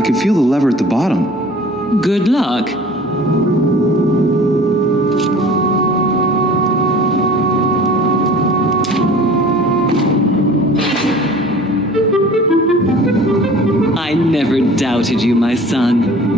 I can feel the lever at the bottom. Good luck. I never doubted you, my son.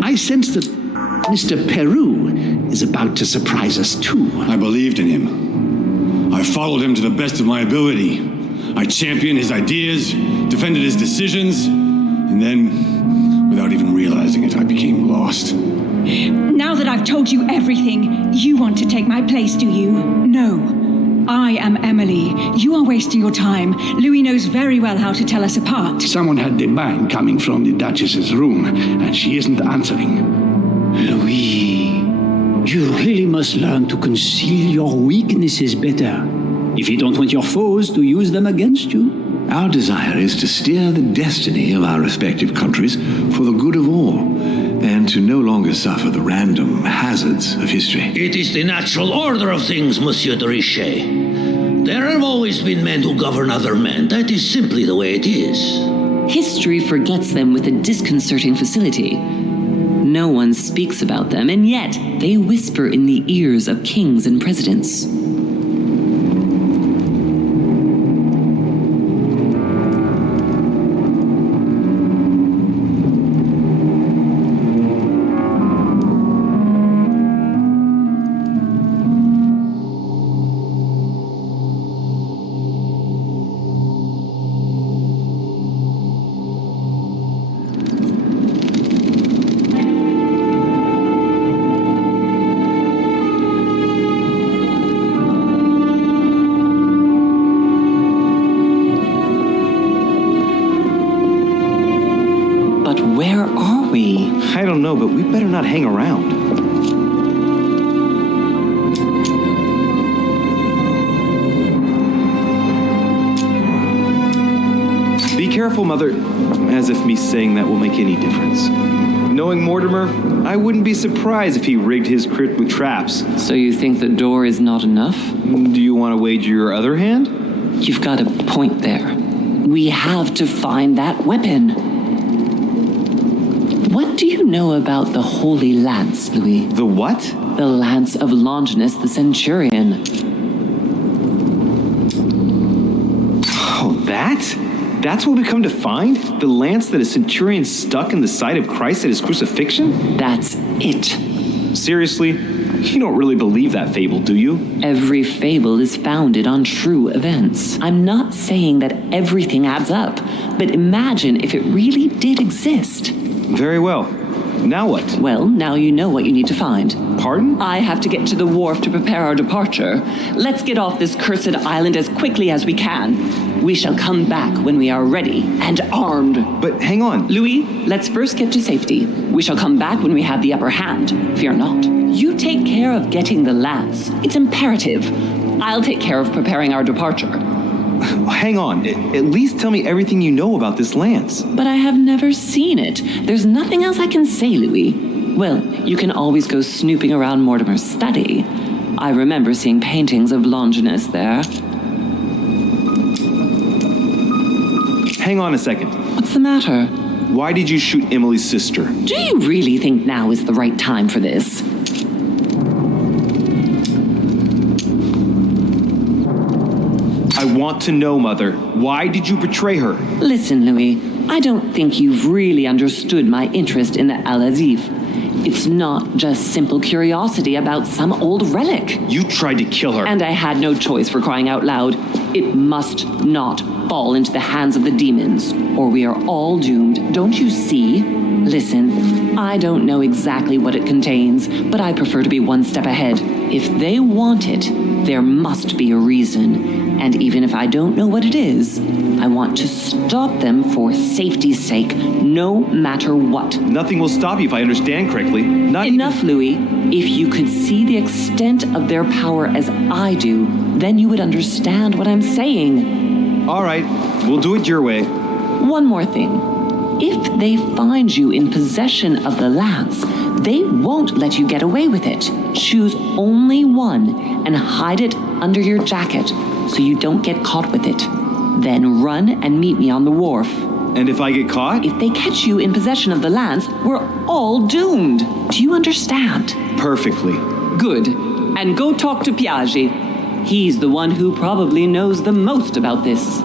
I sense that Mr. Peru is about to surprise us too. I believed in him. I followed him to the best of my ability. I championed his ideas, defended his decisions, and then, without even realizing it, I became lost. Now that I've told you everything, you want to take my place, do you? No. I am Emily. You are wasting your time. Louis knows very well how to tell us apart. Someone had the bang coming from the Duchess's room, and she isn't answering. Louis, you really must learn to conceal your weaknesses better. If you don't want your foes to use them against you. Our desire is to steer the destiny of our respective countries for the good of all, and to no longer suffer the random hazards of history. It is the natural order of things, Monsieur de Richet. There have always been men who govern other men. That is simply the way it is. History forgets them with a disconcerting facility. No one speaks about them, and yet they whisper in the ears of kings and presidents. Where are we? I don't know, but we better not hang around. Be careful, Mother. As if me saying that will make any difference. Knowing Mortimer, I wouldn't be surprised if he rigged his crypt with traps. So you think the door is not enough? Do you want to wager your other hand? You've got a point there. We have to find that weapon. What do you know about the Holy Lance, Louis? The what? The Lance of Longinus the Centurion. Oh, that? That's what we come to find? The lance that a centurion stuck in the side of Christ at his crucifixion? That's it. Seriously? You don't really believe that fable, do you? Every fable is founded on true events. I'm not saying that everything adds up, but imagine if it really did exist. Very well. Now what? Well, now you know what you need to find. Pardon? I have to get to the wharf to prepare our departure. Let's get off this cursed island as quickly as we can. We shall come back when we are ready and armed. But hang on. Louis, let's first get to safety. We shall come back when we have the upper hand. Fear not. You take care of getting the lance. It's imperative. I'll take care of preparing our departure. Hang on. At least tell me everything you know about this lance. But I have never seen it. There's nothing else I can say, Louis. Well, you can always go snooping around Mortimer's study. I remember seeing paintings of Longinus there. Hang on a second. What's the matter? Why did you shoot Emily's sister? Do you really think now is the right time for this? I want to know, Mother. Why did you betray her? Listen, Louis, I don't think you've really understood my interest in the Al-Azif. It's not just simple curiosity about some old relic. You tried to kill her. And I had no choice, for crying out loud. It must not fall into the hands of the demons, or we are all doomed. Don't you see? Listen, I don't know exactly what it contains, but I prefer to be one step ahead. If they want it, there must be a reason. And even if I don't know what it is, I want to stop them for safety's sake, no matter what. Nothing will stop you if I understand correctly. Not Enough, Louis. If you could see the extent of their power as I do, then you would understand what I'm saying. All right, we'll do it your way. One more thing. If they find you in possession of the lance, they won't let you get away with it. Choose only one and hide it under your jacket so you don't get caught with it. Then run and meet me on the wharf. And if I get caught? If they catch you in possession of the lance, we're all doomed. Do you understand? Perfectly. Good. And go talk to Piaggi. He's the one who probably knows the most about this.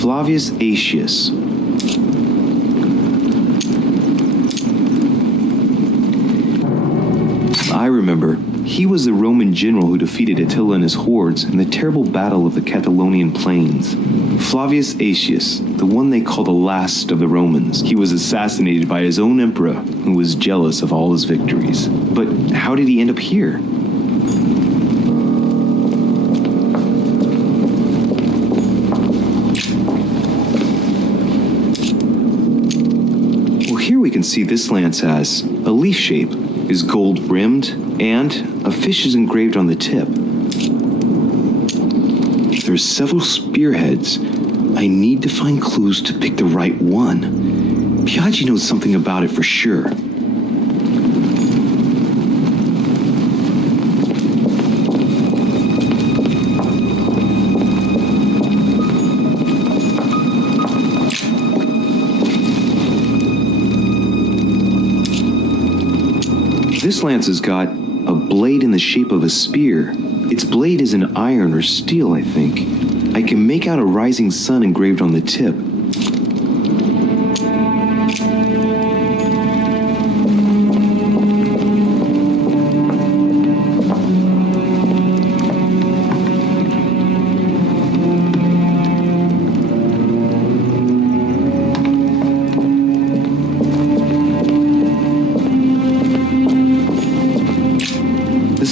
Flavius Aetius. I remember. He was the Roman general who defeated Attila and his hordes in the terrible battle of the Catalonian plains. Flavius Aetius, the one they call the last of the Romans. He was assassinated by his own emperor, who was jealous of all his victories. But how did he end up here? Here we can see this lance has a leaf shape, is gold rimmed, and a fish is engraved on the tip. There's several spearheads. I need to find clues to pick the right one. Piaggi knows something about it for sure. This lance has got a blade in the shape of a spear. Its blade is an iron or steel, I think. I can make out a rising sun engraved on the tip.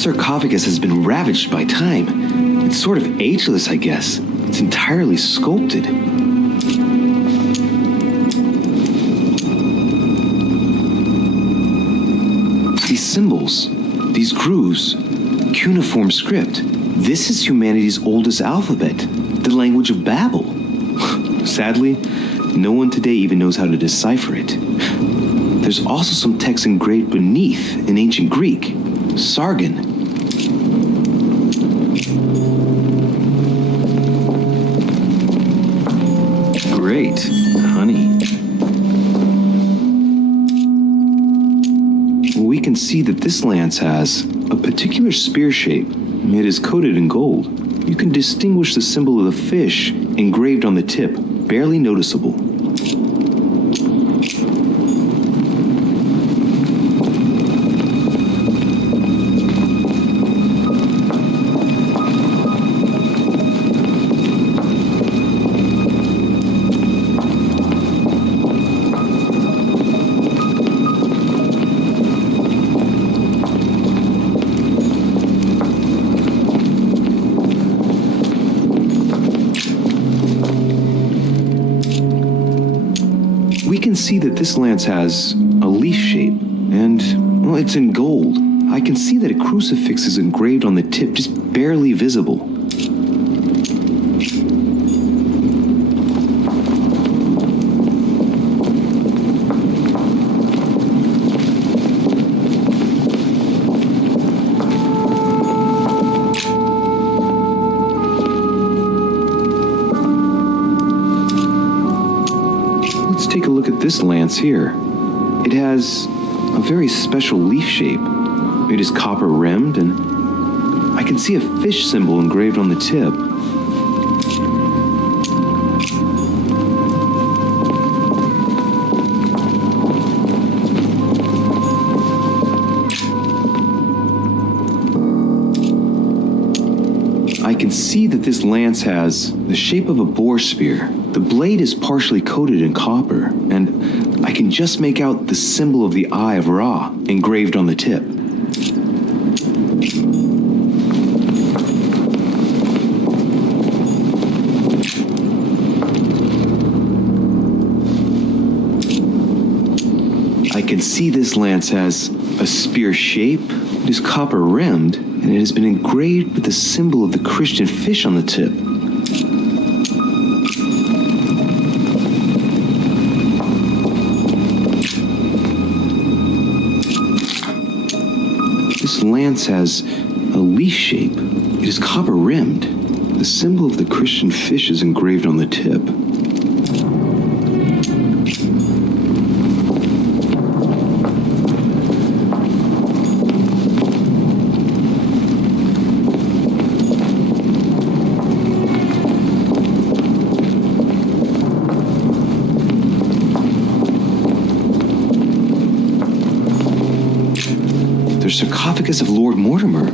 This sarcophagus has been ravaged by time. It's sort of ageless, I guess. It's entirely sculpted. These symbols, these grooves, cuneiform script. This is humanity's oldest alphabet, the language of Babel. Sadly, no one today even knows how to decipher it. There's also some text engraved beneath in ancient Greek, Sargon. Great, honey. We can see that this lance has a particular spear shape. It is coated in gold. You can distinguish the symbol of the fish engraved on the tip, barely noticeable. We can see that this lance has a leaf shape, and, well, it's in gold. I can see that a crucifix is engraved on the tip, just barely visible. Take a look at this lance here. It has a very special leaf shape. It is copper rimmed, and I can see a fish symbol engraved on the tip. I can see that this lance has the shape of a boar spear. The blade is partially coated in copper, and I can just make out the symbol of the Eye of Ra engraved on the tip. I can see this lance has a spear shape, it is copper rimmed, and it has been engraved with the symbol of the Christian fish on the tip. This lance has a leaf shape. It is copper rimmed. The symbol of the Christian fish is engraved on the tip. The sarcophagus of Lord Mortimer.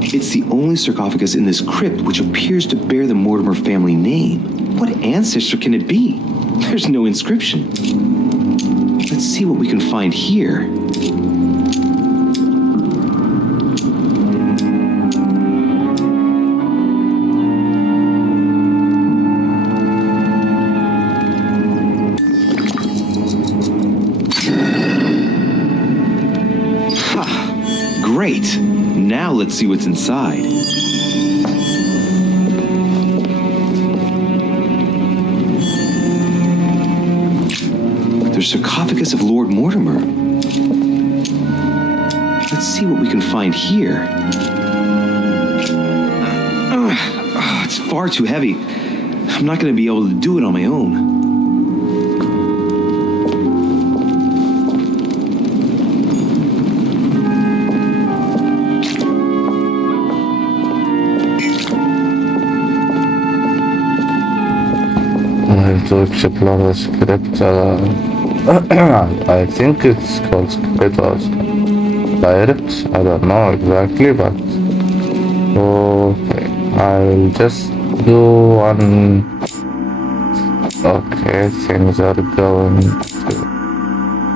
It's the only sarcophagus in this crypt which appears to bear the Mortimer family name. What ancestor can it be? There's no inscription. Let's see what we can find here. Great! Now let's see what's inside. The sarcophagus of Lord Mortimer. Let's see what we can find here. It's far too heavy. I'm not going to be able to do it on my own. To explore the script. I think it's called script or direct. I don't know exactly, but okay. I'll just do one. Okay, things are going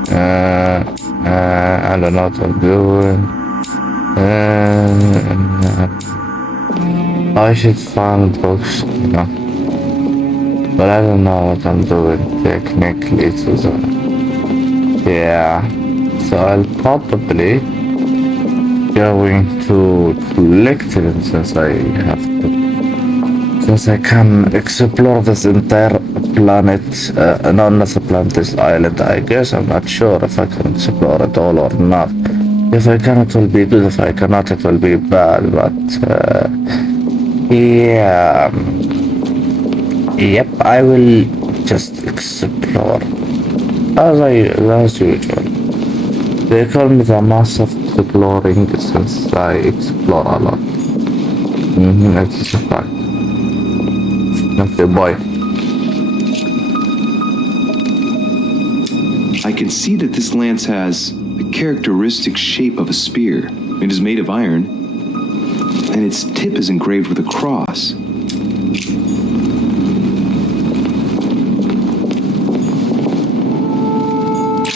to I don't know what I'm doing. I should find books, you know. But I don't know what I'm doing technically. Yeah. So I'll probably going to collect them since I have to. Since I can explore this entire planet, no, not the planet, this island, I guess. I'm not sure if I can explore it all or not. If I can, it will be good. If I cannot, it will be bad. But, yeah. Yep, I will just explore. As usual. They call me the master of exploring since I explore a lot. It's a fact. Okay, bye. I can see that this lance has the characteristic shape of a spear. It is made of iron, and its tip is engraved with a cross.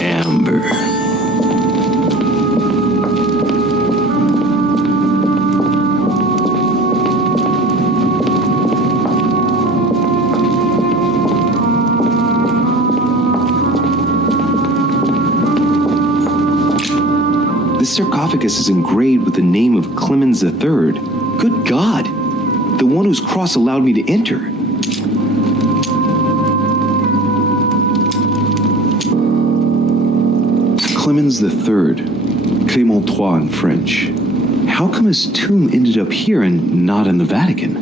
Amber. This sarcophagus is engraved with the name of Clemens III. Good God! The one whose cross allowed me to enter. Clemens III, Clément III in French. How come his tomb ended up here and not in the Vatican?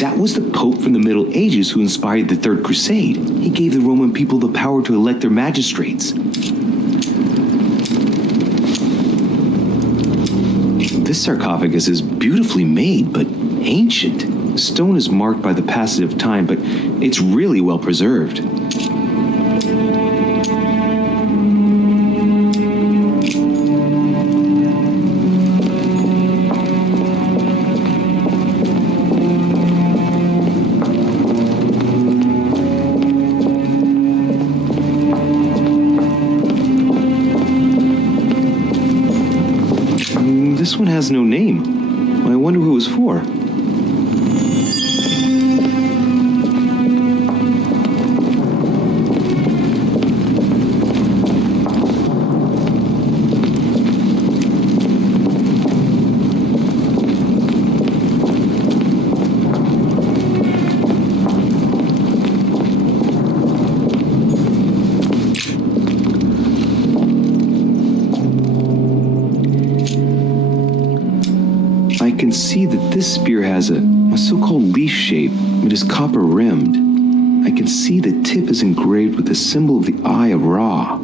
That was the Pope from the Middle Ages who inspired the Third Crusade. He gave the Roman people the power to elect their magistrates. This sarcophagus is beautifully made, but ancient. Stone is marked by the passage of time, but it's really well preserved. This one has no name. I wonder who it was for. I can see that this spear has a so-called leaf shape. It is copper-rimmed. I can see the tip is engraved with the symbol of the Eye of Ra.